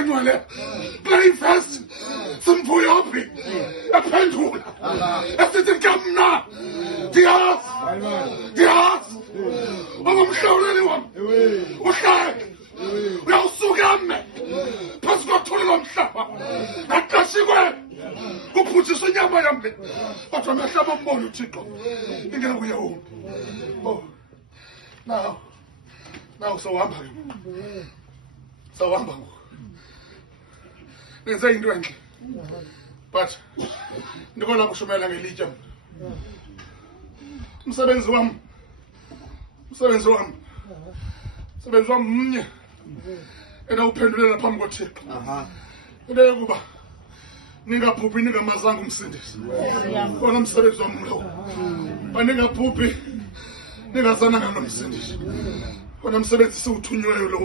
ngcwele play first simvuyopi ephendula esithi nkamna Diaz ungumhlawuleli wami uhleke uyawusukame phansi kothuli lomhlaba ngaqashikwe kuphuthiswa inyama yami kodwa amahlaba ambona uThixo ingeke kuye oh now sawahamba ngoku nenze into enhle but ndikona kushumela ngelitya umsebenzi wami mnye enawuphendulela phambi koThixo into yokuba ningabhubhi ningamazanga umsindisi kona umsebenzi wami lo baningabhubhi ningazananga nomsindisi kona umsebenzi siwuthunyiweyo lo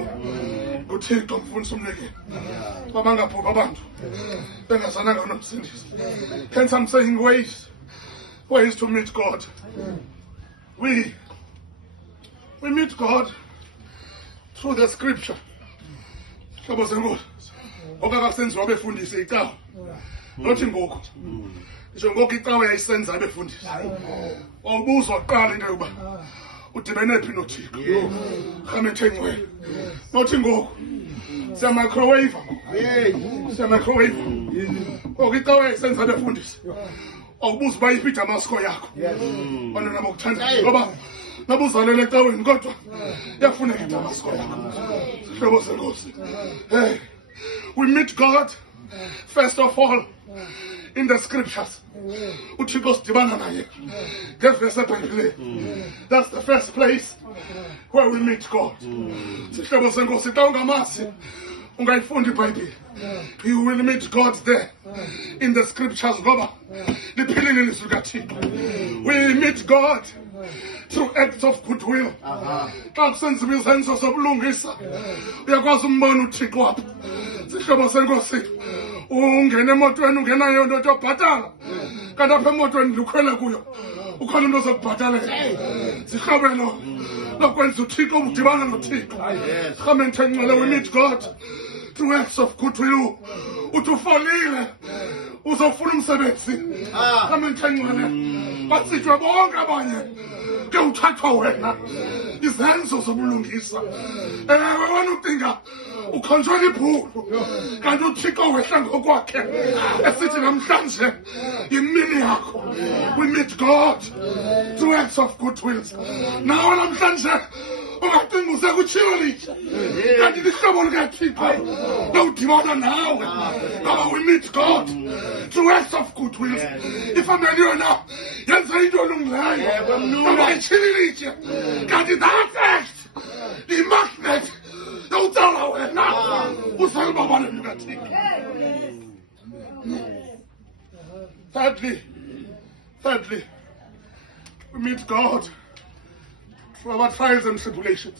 nguThixo mfundisi umlekeni babangabhubhi abantu bengazananga nomsindisi. Hence I'm saying ways to meet God. We meet God through the scripture. Hlobo zenkosi okakasenziwa abefundisi icawa nothi ngoku nje ngoku icawa yayisenza abefundisi awubuzwa kuqala into yokuba udibene phi noThixo khamethe ngcwele nothi ngoku siya microwave ngoku icawa yayisenza abefundisi awubuza uba yiphi iDamasko yakho bana nabo kuthanda ngoba nabuzalele ecaweni kodwa yafuneka iDamasko yakho hlobo zenkosi. We meet God first of all in the scriptures. uThixo sidibana naye ngevesi ebhayibhileni. That's the first place where we meet God. Sihlobo senkosi xa ungamazi ungayifunda iBhayibhile. You will meet God there in the scriptures ngoba liphilile ilizwi likaThixo. We meet God through acts of goodwill. Xa kusenziwa izenzo zobulungisa uyakwazi umbona uThixo apha. Sihlobo senkosi ungena emotweni ungenayo into yobhatala kanti apha emotweni likhwela kuyo ukhona into zokubhatalela. Sihlobelo lokwenza uThixo udibana noThixo. Khamenthe ngcwele we meet God through acts of goodwill. Uthi ufolile uzofuna umsebenzi khamenthe ngcwele batsitshwe bonke abanye ke uthathwa wena izenzo zobulungisa. Wena udinga ukhonjwa ibhulu kanti uThixo wehla ngokwakhe esithi namhlanje imini yakho. We meet God through acts of goodwill. Nawe namhlanje ungacinga usekutshiwo litsha kanti lihlobo likaThixo lawudibana nawe ngoba we meet God through acts of goodwill. Ifamily yona yenza into olungileyo ngoba itshili litsha kanti that act imagnet yawutsala wena usalibabane likaThixo. Thirdly, we meet God through our trials and tribulations.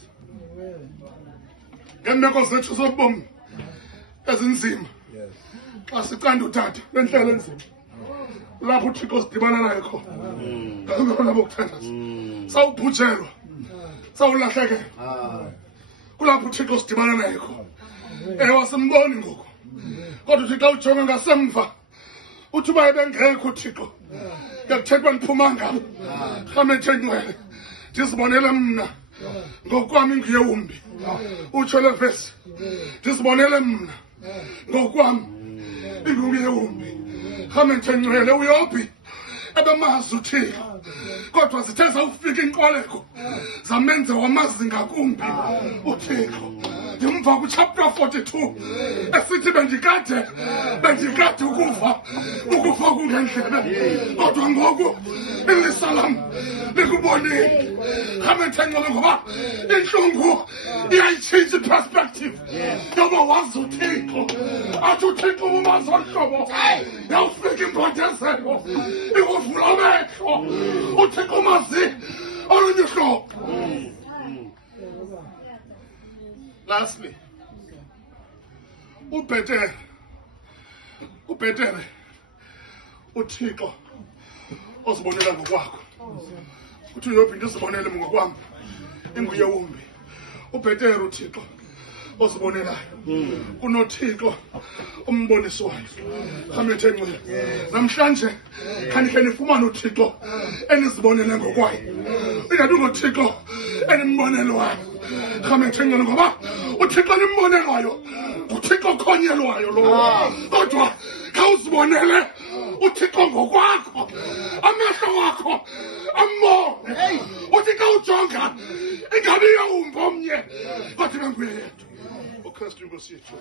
Ngeemeko zethu zobomi ezinzima xa sicanda utata benhlelo enzima lapho uThixo sidibana naye khona ngabona bokuthandaza sawubhujelwa sawulahlekela kulapho uThixo sidibana naye khona. Wasimboni ngoku kodwa uthi xa ujonga ngasemva uthi uba ebengekho uThixo ngakuthetha ndiphuma ngabo khamethe ngcwele ndizibonele mna ngokwami nguye wumbi utsho le vesi ndizibonele mna ngokwami inguye wumbi khamethe ngcwele uyophi ebemazi uThixo kodwa zithe zawufika inkoleko zamenze wamazi ngakumbi uThixo. Ndimva kuchapter 42 esithi bendikade ukufa kungendlebe kodwa ngoku ilisa lam likubonile. Khamethe ngcwele ngoba inhlungu iyayitshintsha iperspective yoba wazi uThixo athi uThixo umazi ohlobo yawufika impondezelo ikuvula amehlo uThixo umazi olunye uhlobo. Lastly, uBhetere uThixo ozibonela ngokwakho uthi uyophinda uzibonele ngokwami inguye wumbi. uBhetere uThixo osibonelayo kunoThixo umbonisayo khamethe ngcwele namhlanje khanikhe nifumane uThixo enizibonele ngokwayo ingathi ngoThixo enimbonelwayo khamethe ngcwele ngoba uThixo nimbonelwayo uThixo khonyelwayo lo kodwa khawuzibonele uThixo ngokwakho amehlo wakho ambone uthi xa ujonga ingabi yawumva omnye kodwa ibe nguye yedwa uKristu inkosi yethu.